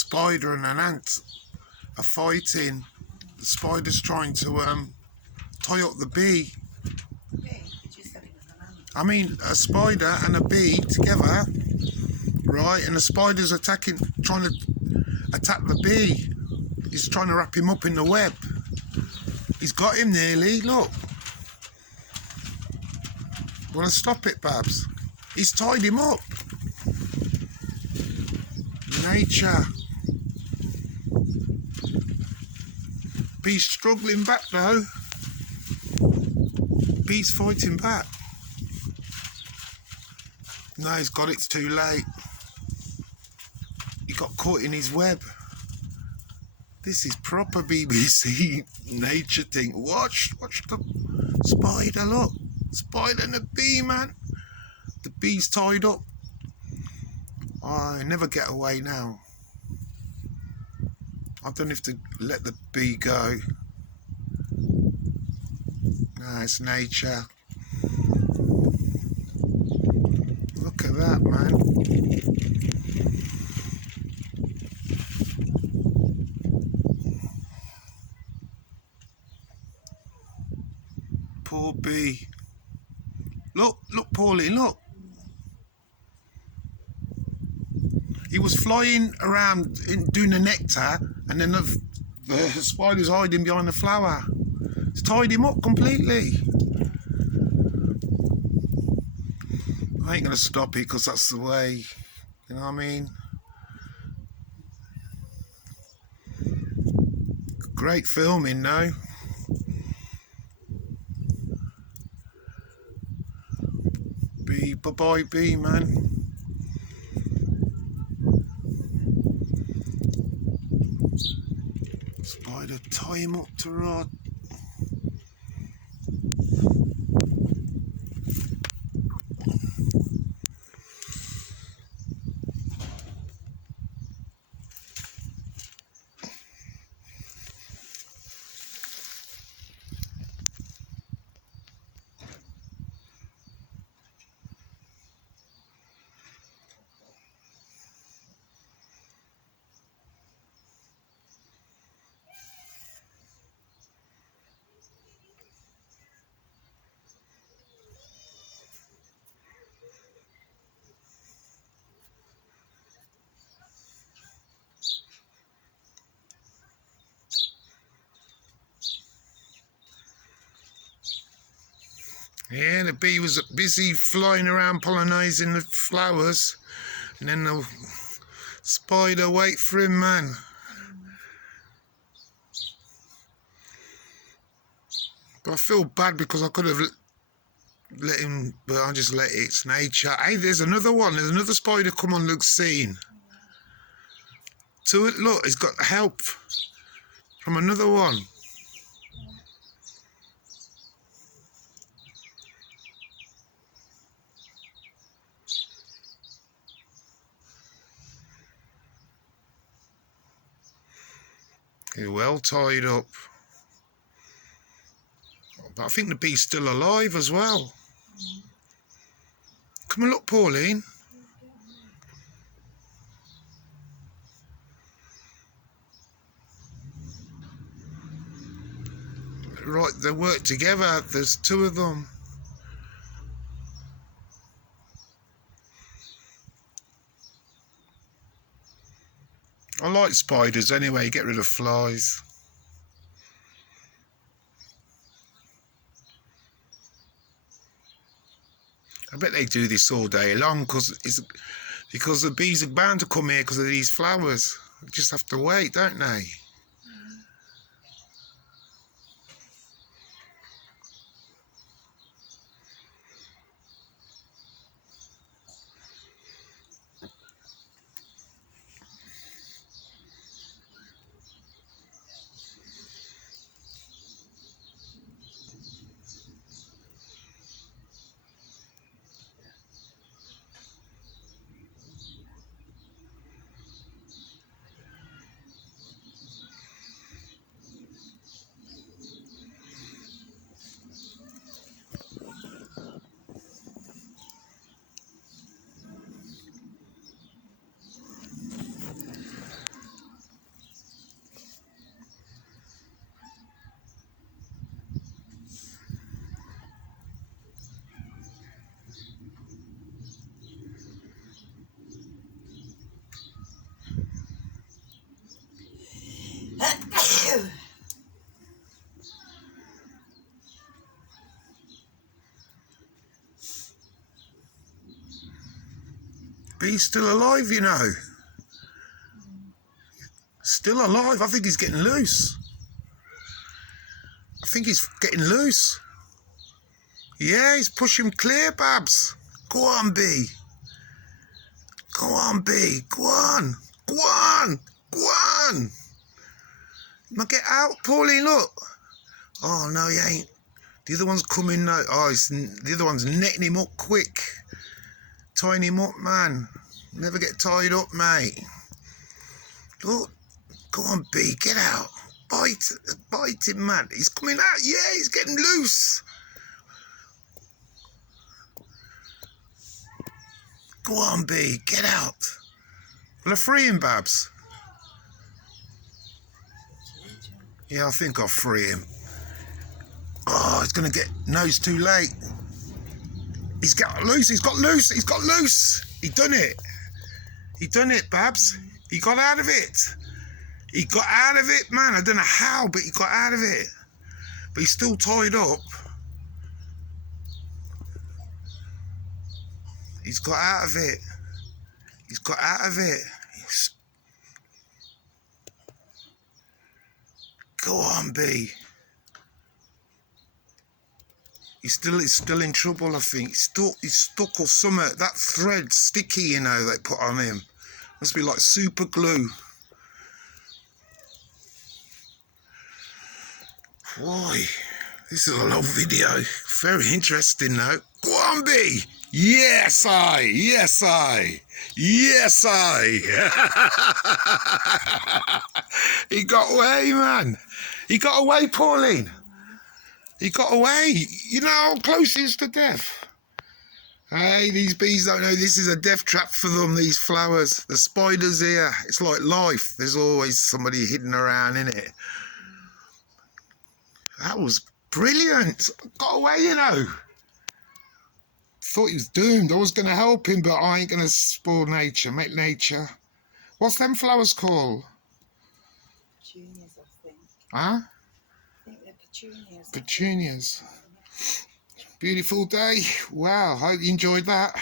spider and an ant are fighting. The spider's trying to tie up the bee. I mean, a spider and a bee together, right? And the spider's trying to attack the bee. He's trying to wrap him up in the web. He's got him nearly, look. Want to stop it, Babs? He's tied him up. Nature. Bee's struggling back though. Bee's fighting back. No, he's got it, it's too late. He got caught in his web. This is proper BBC nature thing. Watch the spider, look. Spider and the bee, man. The bee's tied up. Oh, I never get away now. I don't have to let the bee go. No, it's nature. Look at that, man. Poor bee. Look, Pauline, look. He was flying around doing the nectar, and then the spider's hiding behind the flower. It's tied him up completely. I ain't gonna stop it because that's the way, you know what I mean? Great filming, no? Bee, bye-bye, bee, man. Spider, tie him up to rod. Yeah, the bee was busy flying around pollinizing the flowers, and then the spider wait for him, man. But I feel bad because I could have let him, but I just let it. It's nature. Hey, there's another one. There's another spider come on Luke's scene. So look, he's got help from another one. He's well tied up. But I think the bee's still alive as well. Come and look, Pauline. Right, they work together. There's two of them. I like spiders anyway, get rid of flies. I bet they do this all day long because the bees are bound to come here because of these flowers. They just have to wait, don't they? he's still alive, you know. Still alive. I think he's getting loose. I think he's getting loose. Yeah, he's pushing clear, Babs. Go on, B. Go on, B. Go on. Go on. Go on. Now get out, Pauline, look. Oh, no, he ain't. The other one's coming now. Oh, the other one's netting him up quick. Tying him up, man. Never get tied up, mate. Look. Go on, B. Get out. Bite him, man. He's coming out. Yeah, he's getting loose. Go on, B. Get out. Will I free him, Babs? Yeah, I think I'll free him. Oh, he's going to get... No, it's too late. He's got loose. He's got loose. He's got loose. He done it. He done it, Babs. He got out of it. He got out of it, man. I don't know how, but he got out of it. But he's still tied up. He's got out of it. He's got out of it. Go on, B. He's still in trouble, I think. He's stuck or something. That thread sticky, you know, they put on him. Must be like super glue. Boy, this is a long video. Very interesting, though. Go on, B. Yes, I. Yes, I. Yes, I. He got away, man. He got away, Pauline. He got away. You know how close he is to death. Hey, these bees don't know this is a death trap for them, these flowers. The spiders here. It's like life. There's always somebody hidden around in it. That was brilliant. Got away, you know. Thought he was doomed. I was going to help him, but I ain't going to spoil nature. Make nature. What's them flowers called? Petunias, I think. Huh? I think they're petunias. Petunias. Beautiful day. Wow, I hope you enjoyed that.